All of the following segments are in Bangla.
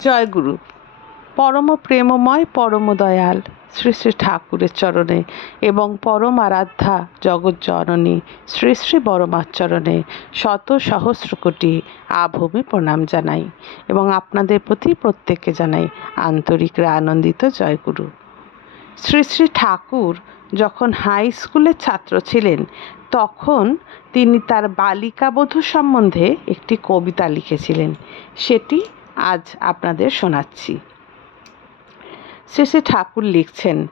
জয়গুরু পরম প্রেমময়, পরম দয়াল, শ্রী শ্রী ঠাকুরের চরণে এবং পরম আরাধ্যা জগৎ জননী, শ্রী শ্রী বরমাচরণে শত সহস্র কোটি আভূমি প্রণাম জানাই এবং আপনাদের প্রতি প্রত্যেককে জানাই আন্তরিক আনন্দিত জয়গুরু শ্রী শ্রী ঠাকুর যখন হাই স্কুলের ছাত্র ছিলেন, তখন তিনি তার বালিকাবধূ সম্বন্ধে একটি কবিতা লিখেছিলেন। সেটি আজ আপনাদের শোনাচ্ছি। শ্রী ঠাকুর লিখছেন,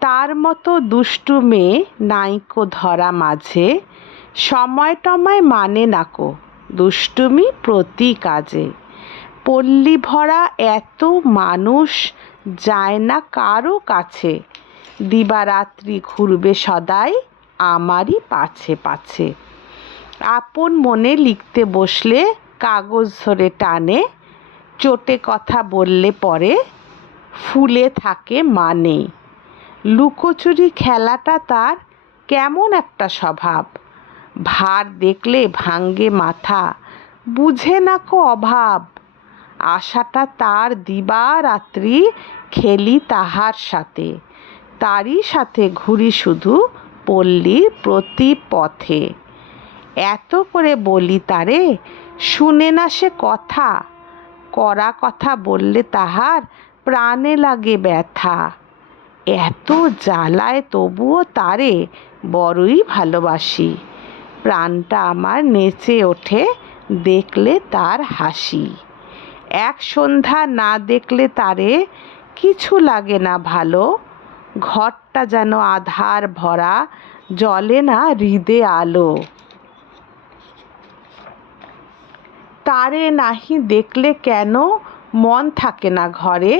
তার মতো দুষ্টু মেয়ে নাইকো ধরা মাঝে, সময় টময় মানে নাকো দুষ্টুমি প্রতি কাজে। পল্লী ভরা এত মানুষ যায় না কারও কাছে, দিবারাত্রি ঘুরবে সদাই আমারই পাছে পাছে। আপন মনে লিখতে বসলে কাগজ ধরে টানে চোটে কথা বললে পরে ফুলে থাকে মানে। লুকোচুরি খেলাটা তার কেমন একটা স্বভাব। ভার দেখলে ভাঙ্গে মাথা, বুঝে না কো অভাব। আশাটা তার দিবা রাত্রি খেলি তাহার সাথে। তারই সাথে ঘুরি শুধু পল্লীর প্রতি পথে এত করে বলি তারে, শুনে না সে কথা। করা কথা বললে তাহার প্রাণে লাগে ব্যথা। এত জ্বালায় তবুও তারে বড়ই ভালোবাসি। প্রাণটা আমার নেচে ওঠে দেখলে তার হাসি। এক সন্ধ্যা না দেখলে তারে কিছু লাগে না ভালো। ঘরটা যেন আধার ভরা, জলে না হৃদে আলো। তারে নাহি দেখলে কেন মন থাকে না ঘরে?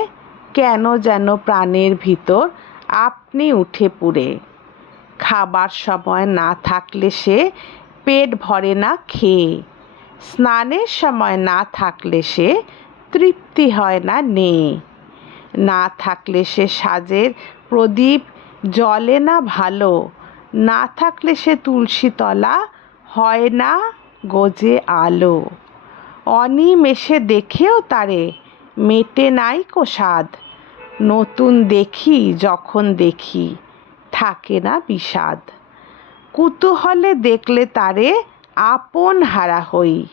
কেন যেন প্রাণের ভিতর আপনি উঠে পুড়ে? খাবার সময় না থাকলে সে পেট ভরে না খেয়ে। স্নানের সময় না থাকলে সে তৃপ্তি হয় না নে না থাকলে সে সাজের প্রদীপ জলে না ভালো। না থাকলে সে তুলসীতলা হয় না গজে আলো। অনিমেষে দেখেও তারে, মেটে নাই কো নতুন দেখি, যখন দেখি, থাকে না বিষাদ। কুতূহলে দেখলে তারে, আপন হারা হই।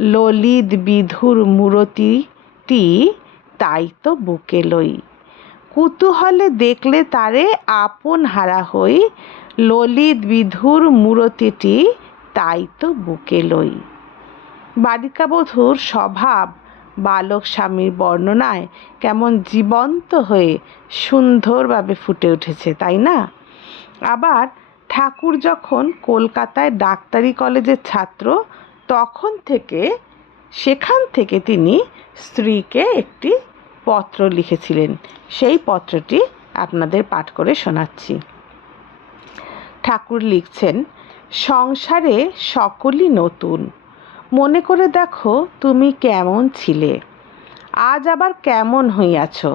ললিত বিধুর মূরতিটি তাই তো বুকে লই। কুতূহলে দেখলে তারে, আপন হারা হই। ললিত বিধুর মূরতিটি তাই তো বুকে লই। বালিকাবধূর স্বভাব বালক স্বামীর বর্ণনায় কেমন জীবন্ত হয়ে সুন্দরভাবে ফুটে উঠেছে, তাই না? আবার ঠাকুর যখন কলকাতায় ডাক্তারি কলেজের ছাত্র, তখন থেকে সেখান থেকে তিনি স্ত্রীকে একটি পত্র লিখেছিলেন। সেই পত্রটি আপনাদের পাঠ করে শোনাচ্ছি। ঠাকুর লিখছেন, সংসারে সকলই নতুন। মনে করে দেখো তুমি কেমন ছিলে। আজ আবার কেমন হইয়াছ?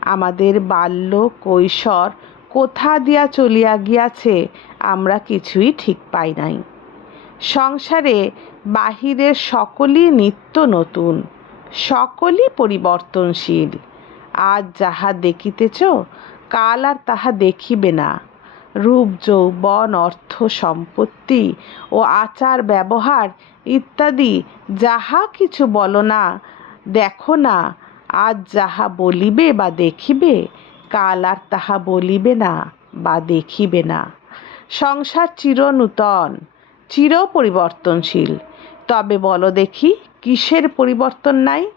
আমাদের বাল্য কৈশোর কোথা দিয়া চলিয়া গিয়াছে আমরা কিছুই ঠিক পাই নাই। সংসারে বাহিরের সকলই নিত্য নতুন, সকলই পরিবর্তনশীল। আজ যাহা দেখিতেছ, কাল আর তাহা দেখিবে না। রূপ, যৌবন, অর্থ, সম্পত্তি ও আচার, ব্যবহার ইত্যাদি যাহা কিছু বলো না, দেখো না, আজ যাহা বলিবে বা দেখিবে, কাল আর তাহা বলিবে না বা দেখিবে না। সংসার চিরনূতন চির পরিবর্তনশীল তবে বলো দেখি, কিসের পরিবর্তন নাই?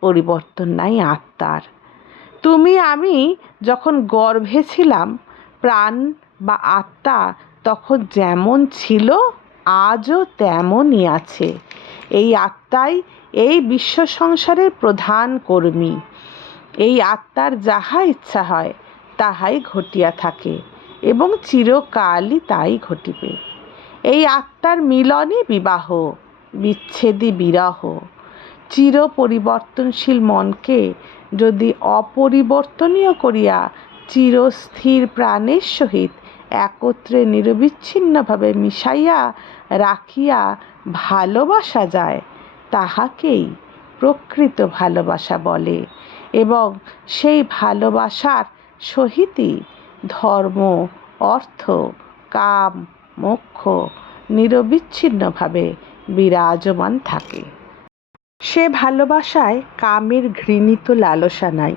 পরিবর্তন নাই আত্মার। তুমি আমি যখন গর্ভে ছিলাম, প্রাণ বা আত্মা তখন যেমন ছিল, আজও তেমনই আছে। এই আত্মাই এই বিশ্ব সংসারের প্রধান কর্মী। এই আত্মার যাহা ইচ্ছা হয়, তাহাই ঘটিয়া থাকে এবং চিরকালই তাই ঘটিবে। এই আত্মার মিলনই বিবাহ, বিচ্ছেদই বিরহ। চির পরিবর্তনশীল মনকে যদি অপরিবর্তনীয় করিয়া চিরস্থির প্রাণের সহিত একত্রে নিরবিচ্ছিন্নভাবে মিশাইয়া রাখিয়া ভালোবাসা যায়, তাহাকেই প্রকৃত ভালোবাসা বলে এবং সেই ভালোবাসার সহিতই ধর্ম, অর্থ, কাম, মোক্ষ নিরবিচ্ছিন্নভাবে বিরাজমান থাকে। সে ভালোবাসায় কামের ঘৃণিত লালসা নাই,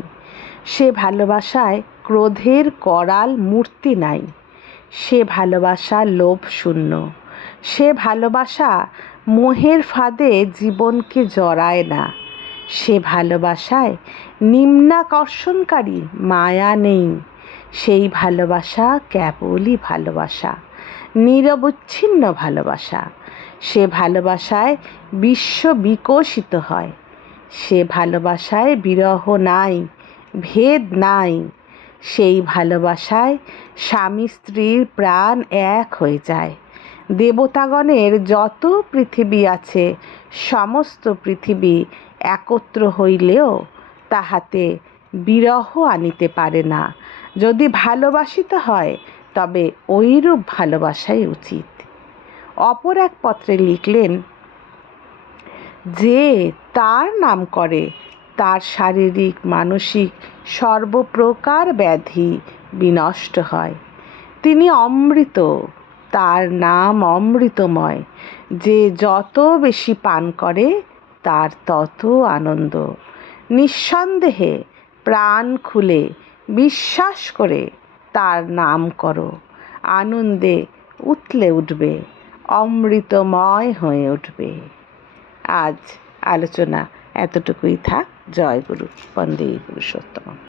সে ভালোবাসায় ক্রোধের করাল মূর্তি নাই। সে ভালোবাসা লোভ শূন্য। সে ভালোবাসা মোহের ফাঁদে জীবনকে জড়ায় না। সে ভালোবাসায় নিম্নাকর্ষণকারী মায়া নেই। সেই ভালোবাসা কেবলই ভালোবাসা, নিরবচ্ছিন্ন ভালোবাসা। সে ভালোবাসায় বিশ্ব বিকশিত হয়। সে ভালোবাসায় বিরহ নাই, ভেদ নাই। সেই ভালোবাসায় স্বামী স্ত্রীর প্রাণ এক হয়ে যায়। দেবতাগণের যত পৃথিবী আছে, সমস্ত পৃথিবী একত্র হইলেও তাহাতে বিরহ আনিতে পারে না। যদি ভালোবাসিতে হয়, তবে ওইরূপ ভালোবাসাই উচিত। অপর এক পত্রে লিখলেন, যে তার নাম করে তার শারীরিক, মানসিক সর্বপ্রকার ব্যাধি বিনষ্ট হয়। তিনি অমৃত, তার নাম অমৃতময়। যে যত বেশি পান করে, তার তত আনন্দ। নিঃসন্দেহে প্রাণ খুলে বিশ্বাস করে তার নাম করো। আনন্দে উতলে উঠবে, অমৃতময় হয়ে উঠবে। আজ আলোচনা এতটুকুই থাক। জয় গুরু। বন্দে পুরুষোত্তম।